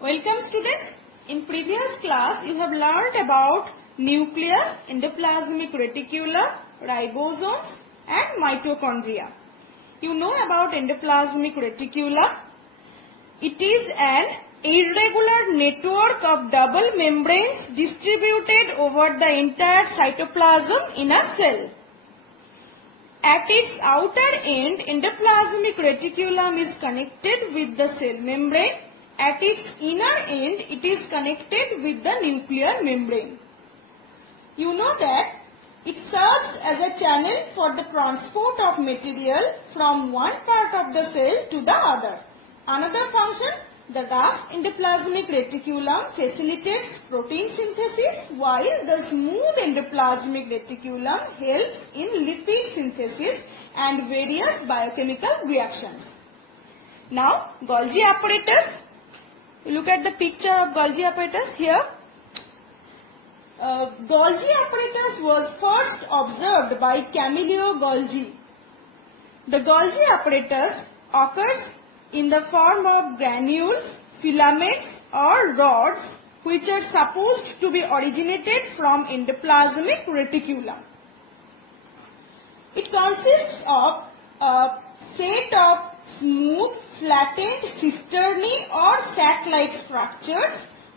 Welcome students. In previous class you have learnt about nucleus, endoplasmic reticulum, ribosomes and mitochondria. You know about endoplasmic reticulum. It is an irregular network of double membranes distributed over the entire cytoplasm in a cell. At its outer end, endoplasmic reticulum is connected with the cell membrane. At its inner end, it is connected with the nuclear membrane. You know that it serves as a channel for the transport of material from one part of the cell to the other. Another function, the rough endoplasmic reticulum facilitates protein synthesis, while the smooth endoplasmic reticulum helps in lipid synthesis and various biochemical reactions. Now, Golgi apparatus. Look at the picture of Golgi apparatus here. Golgi apparatus was first observed by Camillo Golgi. The Golgi apparatus occurs in the form of granules, filaments or rods which are supposed to be originated from endoplasmic reticulum. It consists of a set of smooth, flattened cisternae or sac-like structures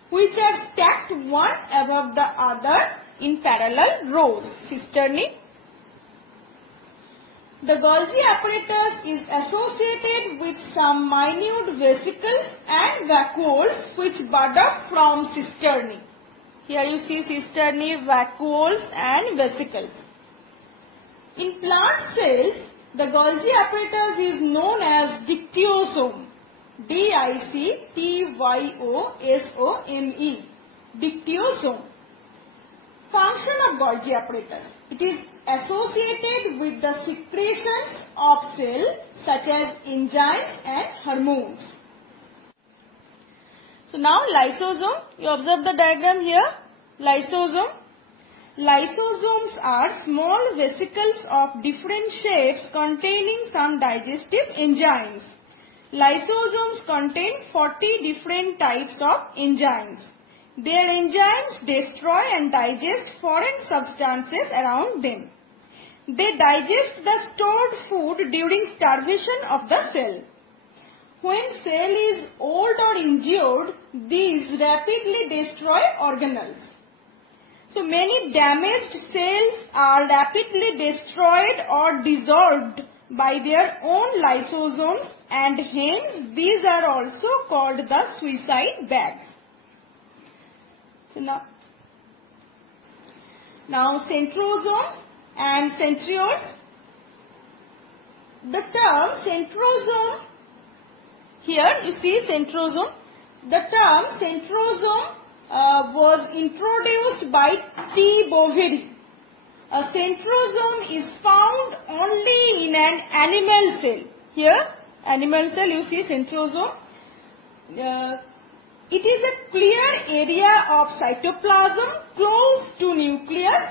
which are stacked one above the other in parallel rows. Cisternae. The Golgi apparatus is associated with some minute vesicles and vacuoles which bud up from cisternae. Here you see cisternae, vacuoles and vesicles. In plant cells, the Golgi apparatus is known as dictyosome. D-I-C-T-Y-O-S-O-M-E. Dictyosome. Function of Golgi apparatus. It is associated with the secretions of cells such as enzymes and hormones. So now lysosome. You observe the diagram here. Lysosome. Lysosomes are small vesicles of different shapes containing some digestive enzymes. Lysosomes contain 40 different types of enzymes. Their enzymes destroy and digest foreign substances around them. They digest the stored food during starvation of the cell. When cell is old or injured, these rapidly destroy organelles. So many damaged cells are rapidly destroyed or dissolved by their own lysosomes, and hence these are also called the suicide bags. So now centrosome and centrioles. The term centrosome, here you see centrosome. The term centrosome was introduced by T. Boveri. A centrosome is found only in an animal cell. Here, animal cell, you see centrosome. It is a clear area of cytoplasm close to nucleus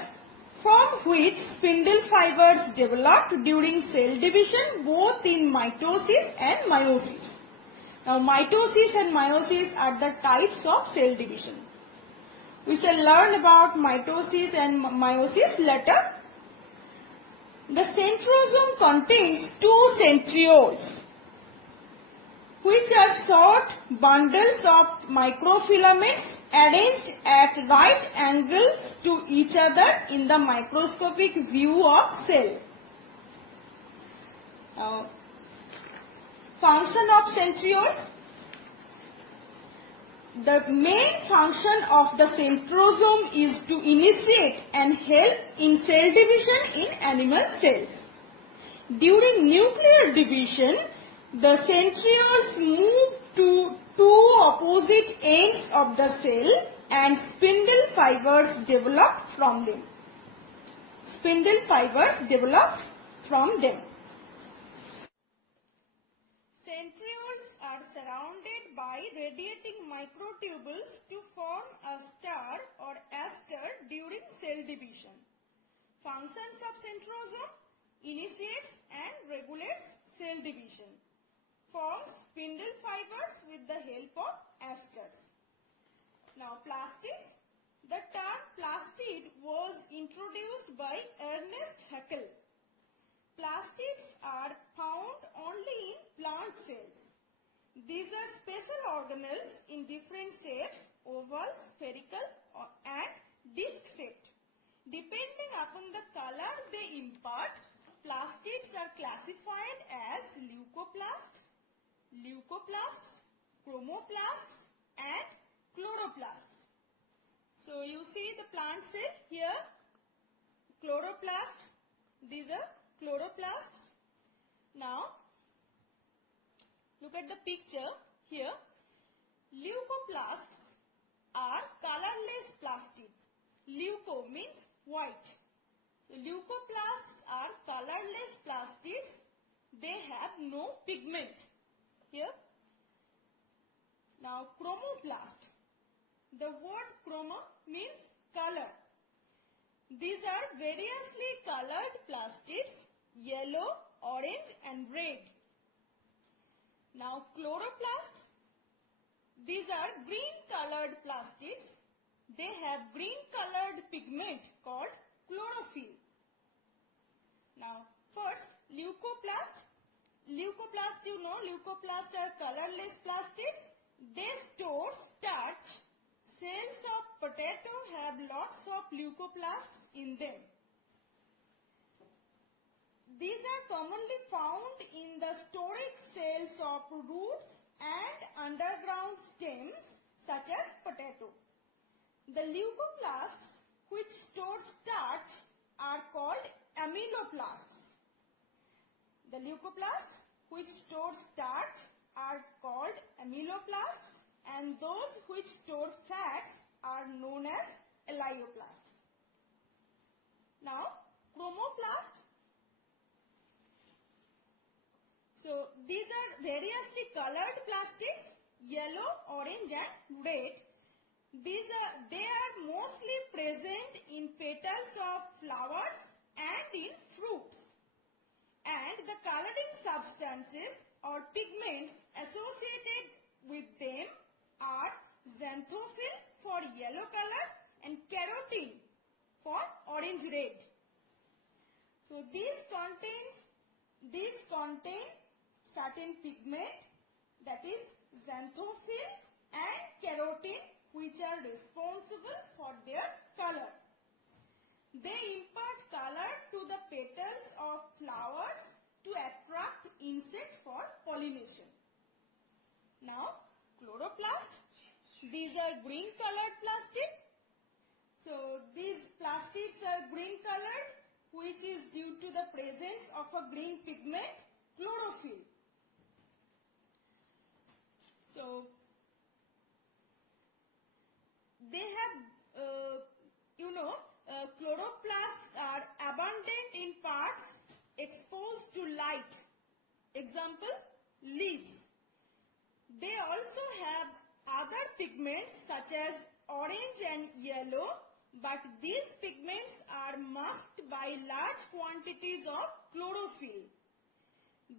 from which spindle fibers develop during cell division both in mitosis and meiosis. Now, mitosis and meiosis are the types of cell division. We shall learn about mitosis and meiosis later. The centrosome contains two centrioles, which are short bundles of microfilaments arranged at right angles to each other in the microscopic view of cell. Now, function of centrioles. The main function of the centrosome is to initiate and help in cell division in animal cells. During nuclear division, the centrioles move to two opposite ends of the cell and spindle fibers develop from them. Spindle fibers develop from them. Centrioles are surrounded by radiating microtubules to form a star or aster during cell division. Functions of centrosome: initiates and regulates cell division. Forms spindle fibers with the help of asters. Now plastid. The term plastid was introduced by Ernest Haeckel. Plastids are found only in plant cells. These are special organelles in different shapes, oval, spherical and disc-shaped. Depending upon the color they impart, plastids are classified as leucoplast, chromoplast and chloroplast. So you see the plant cell here, chloroplast, these are chloroplast. Now look at the picture here. Leucoplasts are colorless plastid. Leuco means white. So leucoplasts are colorless plastids. They have no pigment here. Now chromoplast. The word chroma means color. These are variously colored plastids, yellow, orange and red. Now chloroplasts. These are green colored plastids. They have green colored pigment called chlorophyll. Now first leucoplast. Leucoplast, you know, leucoplasts are colorless plastids. They store starch. Cells of potato have lots of leucoplasts in them. These are commonly found in the storic cells of roots and underground stems such as potato. The leucoplasts which store starch are called amyloplasts. The leucoplasts which store starch are called amyloplasts, and those which store fat are known as elaioplasts. Now chromoplasts. So these are variously colored plastids, yellow, orange and red. They are mostly present in petals of flowers and in fruits. And the coloring substances or pigments associated with them are xanthophyll for yellow color and carotene for orange red. So these contain certain pigment, that is xanthophyll and carotene, which are responsible for their color. They impart color to the petals of flowers to attract insects for pollination. Now chloroplasts. These are green colored plastids. So these plastids are green colored, which is due to the presence of a green pigment, chlorophyll. So they have, chloroplasts are abundant in parts exposed to light. Example, leaves. They also have other pigments such as orange and yellow, but these pigments are masked by large quantities of chlorophyll.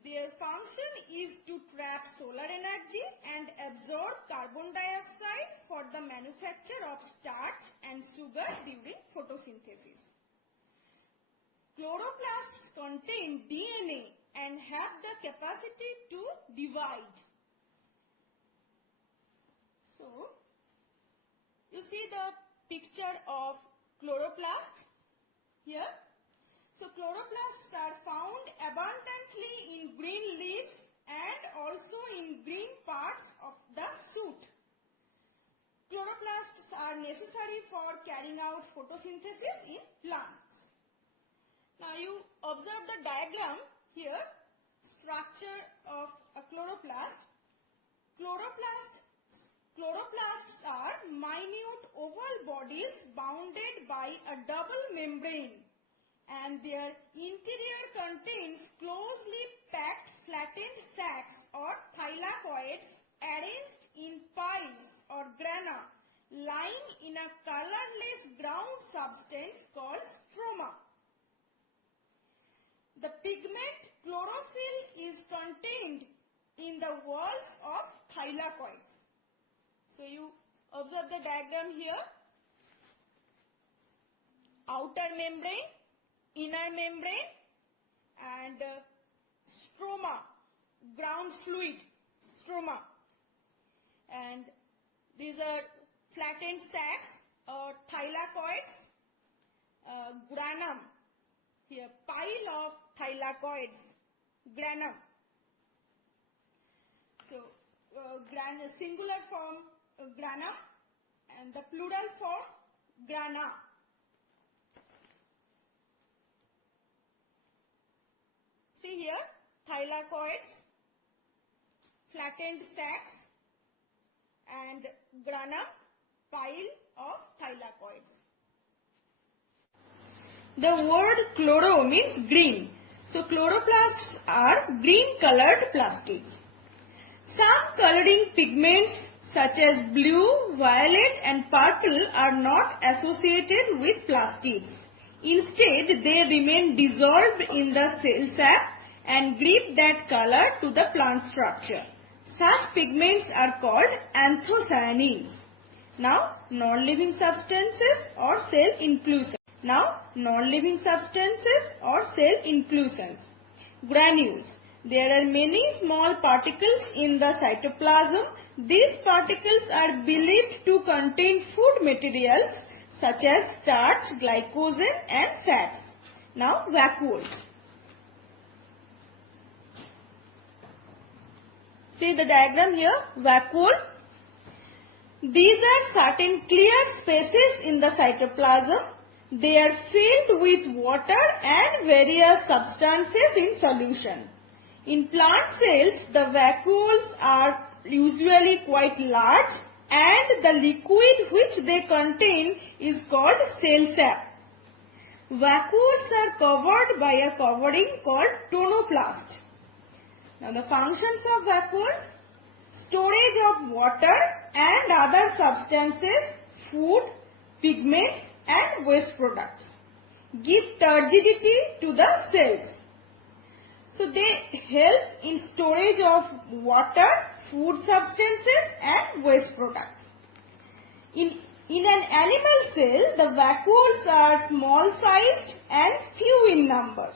Their function is to trap solar energy and absorb carbon dioxide for the manufacture of starch and sugar during photosynthesis. Chloroplasts contain DNA and have the capacity to divide. So, you see the picture of chloroplast here. So chloroplasts are found abundantly in green leaves and also in green parts of the shoot. Chloroplasts are necessary for carrying out photosynthesis in plants. Now you observe the diagram here, structure of a chloroplast. Chloroplasts are minute oval bodies bounded by a double membrane, and their interior contains closely packed flattened sacs or thylakoids arranged in piles or grana, lying in a colorless ground substance called stroma. The pigment chlorophyll is contained in the walls of thylakoids. So you Observe the diagram here. Outer membrane, inner membrane, and stroma, ground fluid, stroma. And these are flattened sacs or thylakoids, granum, here pile of thylakoids, granum. So singular form granum and the plural form grana. See here, thylakoids, flattened sacs, and granum, pile of thylakoids. The word chloro means green. So chloroplasts are green colored plastics. Some coloring pigments such as blue, violet and purple are not associated with plastids. Instead, they remain dissolved in the cell sap and give that color to the plant structure. Such pigments are called anthocyanins. Now, non-living substances or cell inclusions. Granules. There are many small particles in the cytoplasm. These particles are believed to contain food materials such as starch, glycogen and fats. Now, vacuoles. See the diagram here, vacuole. These are certain clear spaces in the cytoplasm. They are filled with water and various substances in solution. In plant cells, the vacuoles are usually quite large and the liquid which they contain is called cell sap. Vacuoles are covered by a covering called tonoplast. Now the functions of vacuoles: storage of water and other substances, food, pigments and waste products. Give turgidity to the cells. So they help in storage of water, food substances and waste products. In an animal cell, the vacuoles are small sized and few in number.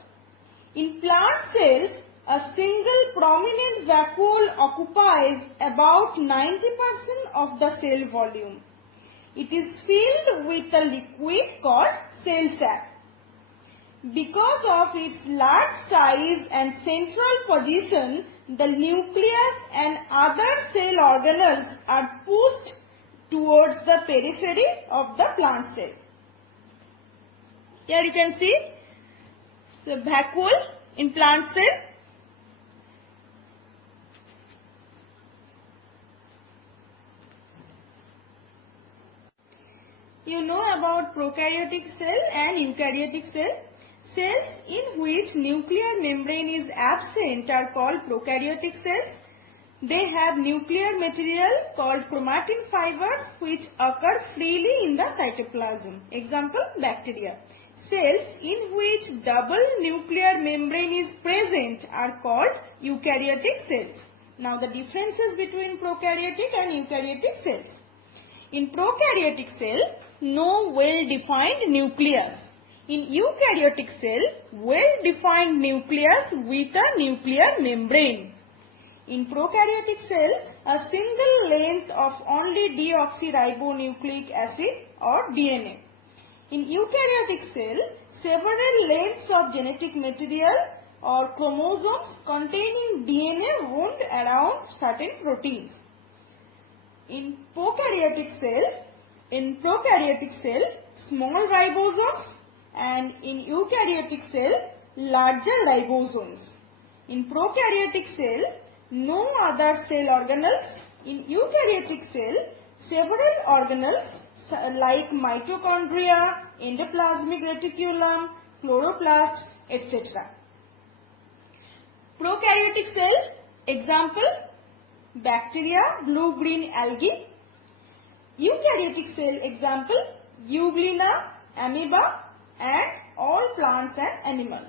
In plant cells, a single prominent vacuole occupies about 90% of the cell volume. It is filled with a liquid called cell sap. Because of its large size and central position, the nucleus and other cell organelles are pushed towards the periphery of the plant cell. Here you can see the vacuole in plant cell. You know about prokaryotic cell and eukaryotic cell. Cells in which nuclear membrane is absent are called prokaryotic cells. They have nuclear material called chromatin fibers which occur freely in the cytoplasm. Example, bacteria. Cells in which double nuclear membrane is present are called eukaryotic cells. Now the differences between prokaryotic and eukaryotic cells. In prokaryotic cell, no well-defined nucleus. In eukaryotic cell, well-defined nucleus with a nuclear membrane. In prokaryotic cell, a single length of only deoxyribonucleic acid or DNA. In eukaryotic cell, several lengths of genetic material or chromosomes containing DNA wound around certain proteins. In prokaryotic cell, small ribosomes, and in eukaryotic cell, larger ribosomes. In prokaryotic cell, no other cell organelles. In eukaryotic cell, several organelles like mitochondria, endoplasmic reticulum, chloroplast, etc. Prokaryotic cell, example, bacteria, blue-green algae. Eukaryotic cell, example, euglena, amoeba, and all plants and animals.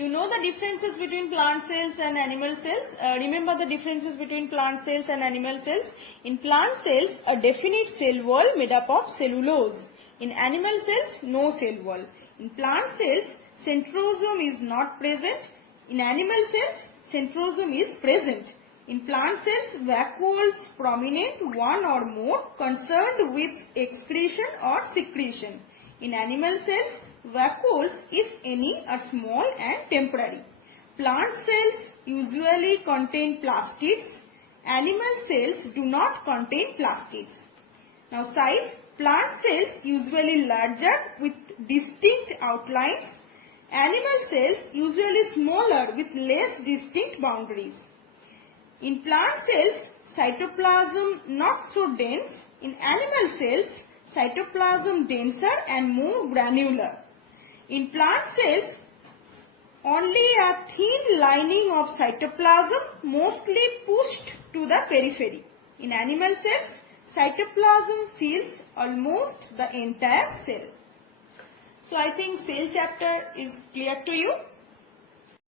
You know the differences between plant cells and animal cells. Remember the differences between plant cells and animal cells. In plant cells, a definite cell wall made up of cellulose. In animal cells, no cell wall. In plant cells, centrosome is not present. In animal cells, centrosome is present. In plant cells, vacuoles prominent, one or more, concerned with excretion or secretion. In animal cells, vacuoles, if any, are small and temporary. Plant cells usually contain plastids. Animal cells do not contain plastids. Now size, plant cells usually larger with distinct outlines. Animal cells usually smaller with less distinct boundaries. In plant cells, cytoplasm not so dense. In animal cells, cytoplasm denser and more granular. In plant cells, only a thin lining of cytoplasm, mostly pushed to the periphery. In animal cells, cytoplasm fills almost the entire cell. So I think cell chapter is clear to you.